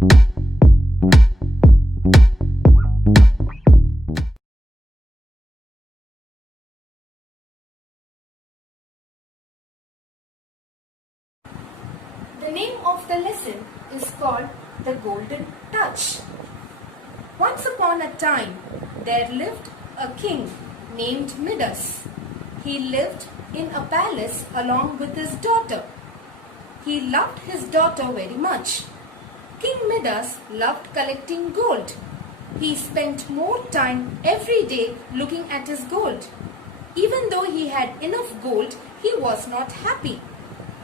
The name of the lesson is called The Golden Touch. Once upon a time, there lived a king named Midas. He lived in a palace along with his daughter. He loved his daughter very much. King Midas loved collecting gold. He spent more time every day looking at his gold. Even though he had enough gold, he was not happy.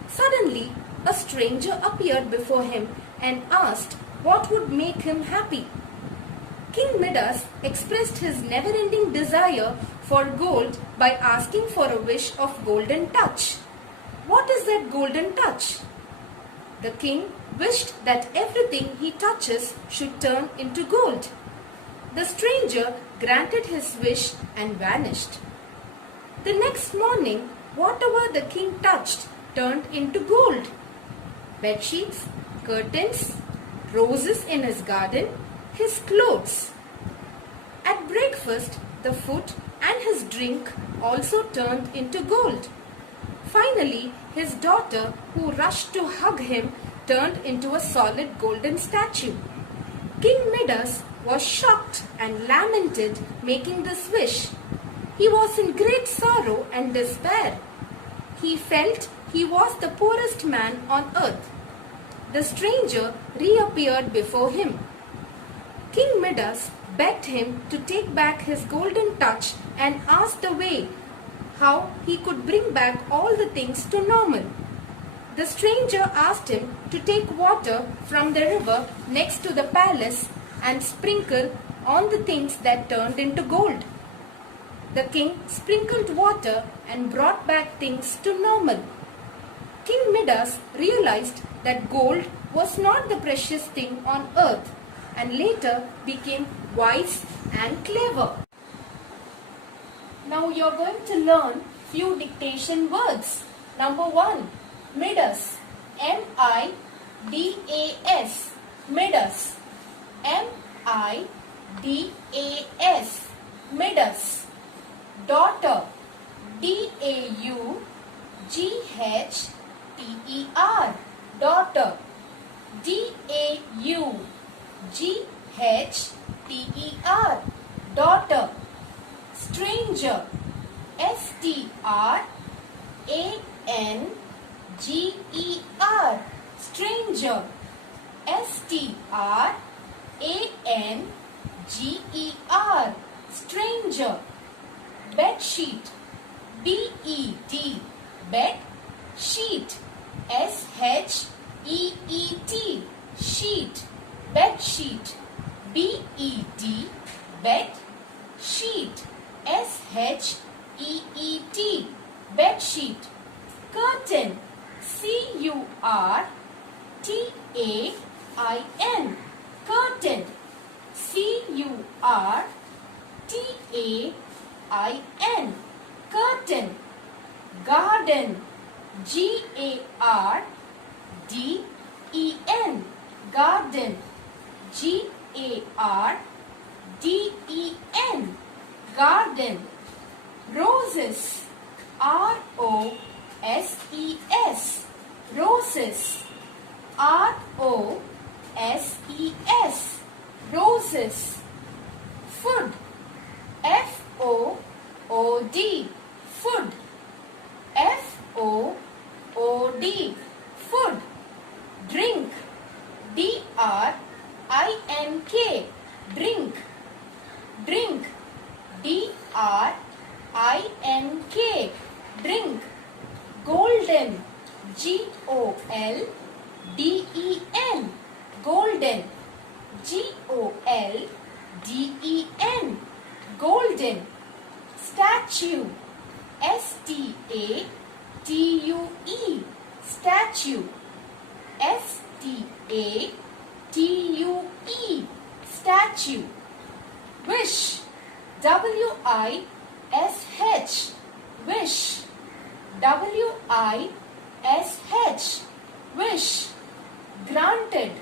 Suddenly, a stranger appeared before him and asked what would make him happy. King Midas expressed his never-ending desire for gold by asking for a wish of golden touch. What is that golden touch? The king wished that everything he touches should turn into gold. The stranger granted his wish and vanished. The next morning, whatever the king touched turned into gold. Bedsheets, curtains, roses in his garden, his clothes. At breakfast, the food and his drink also turned into gold. Finally, his daughter, who rushed to hug him, turned into a solid golden statue. King Midas was shocked and lamented, making this wish. He was in great sorrow and despair. He felt he was the poorest man on earth. The stranger reappeared before him. King Midas begged him to take back his golden touch and asked the way how he could bring back all the things to normal. The stranger asked him to take water from the river next to the palace and sprinkle on the things that turned into gold. The king sprinkled water and brought back things to normal. King Midas realized that gold was not the precious thing on earth and later became wise and clever. Now you are going to learn few dictation words. Number 1, Midas, M-I-D-A-S, Midas, M-I-D-A-S, Midas. Daughter, D-A-U-G-H-T-E-R, daughter, D-A-U-G-H-T-E-R, daughter. Stranger, S-T-R-A-N-G-E-R, stranger, S-T-R-A-N-G-E-R, stranger. Bedsheet, B-E-D, bed, sheet, S-H-E-E-T, sheet, bedsheet, B-E-D, bed, sheet, S-H-E-E-T, bedsheet. Curtain, C-U-R-T-A-I-N, curtain, C-U-R-T-A-I-N, curtain. Garden, G-A-R-D-E-N, garden, G-A-R-D-E-N, garden. Roses, R-O-S-E-S, roses, R-O-S-E-S, roses. Food, F-O-O-D, food, F-O-O-D, food. Drink, D-R-I-N-K, drink, drink, D-R-I-N-K, drink. Golden, G-O-L-D-E-N, golden, G-O-L-D-E-N, golden. Statue, S-T-A-T-U-E, statue, S-T-A-T-U-E, statue. Wish, W-I-S-H, wish, W-I-S-H, wish. Granted,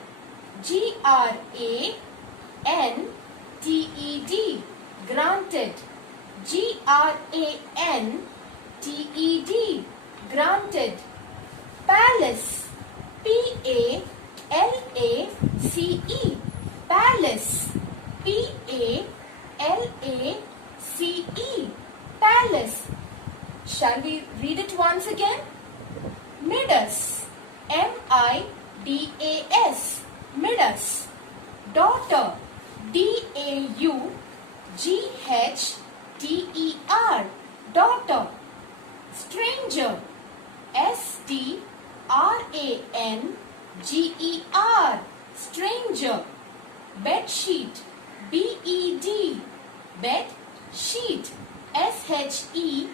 Granted. Granted. Granted. Granted. Palace. Palace. Palace. Palace. Palace. Shall we read it once again? Midas. Midas. Midas. Daughter. Daugher. Daughter. Stranger. Stranger. Stranger. Bedsheet. Bed. Bed. Sheet. Sheet.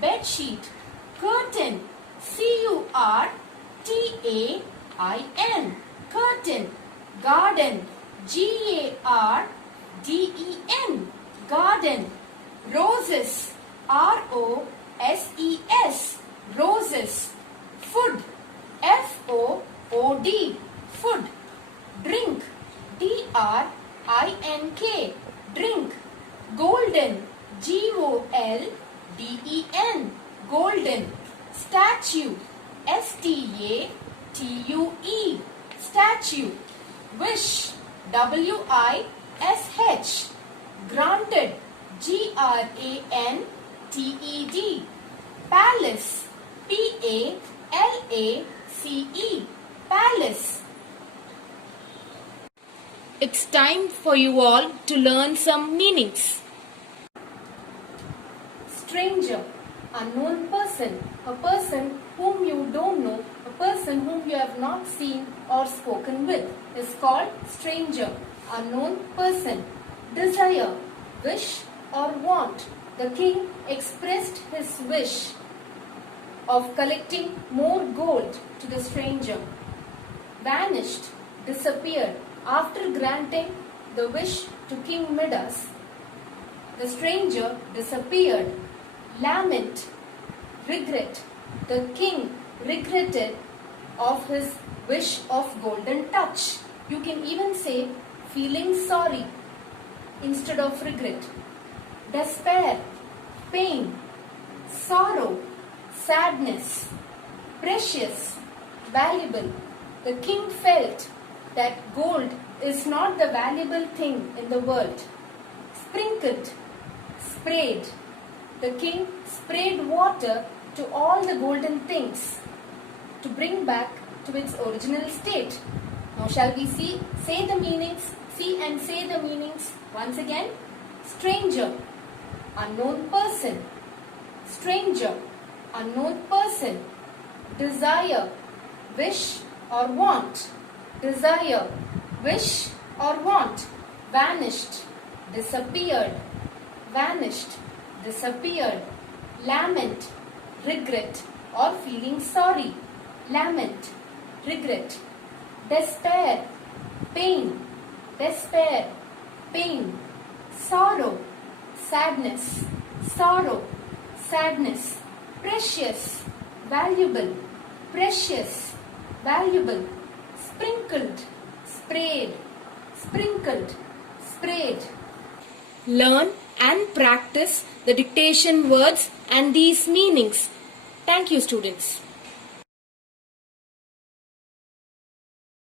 Bedsheet. Curtain. Curtain. Curtain. Garden. Garden. Garden. Roses. Roses. Roses. Food. Food. Food. Drink. Drink. Drink. Golden. Golden. Golden. Statue. Statue. Statue. Wish. Wish. Granted. Granted. Palace. Palace. Palace. It's time for you all to learn some meanings. Stranger, unknown person, a person whom you don't know, a person whom you have not seen or spoken with is called stranger, unknown person. Desire, wish or want. The king expressed his wish of collecting more gold to the stranger. Vanished, disappeared. After granting the wish to King Midas, the stranger disappeared. Lament, regret. The king regretted of his wish of golden touch. You can even say feeling sorry instead of regret. Despair, pain, sorrow, sadness. Precious, valuable. The king felt that gold is not the valuable thing in the world. Sprinkled, sprayed. The king sprayed water to all the golden things to bring back to its original state. Now shall we say the meanings? See and say the meanings once again. Stranger, unknown person. Stranger, unknown person. Desire, wish or want. Desire, wish or want. Vanished, disappeared. Vanished, disappeared. Lament, regret or feeling sorry. Lament, regret. Despair, pain. Despair, pain. Sorrow, sadness. Sorrow, sadness. Precious, valuable. Precious, valuable. Sprinkled, sprayed. Sprinkled, sprayed. Learn and practice the dictation words and these meanings. Thank you, students.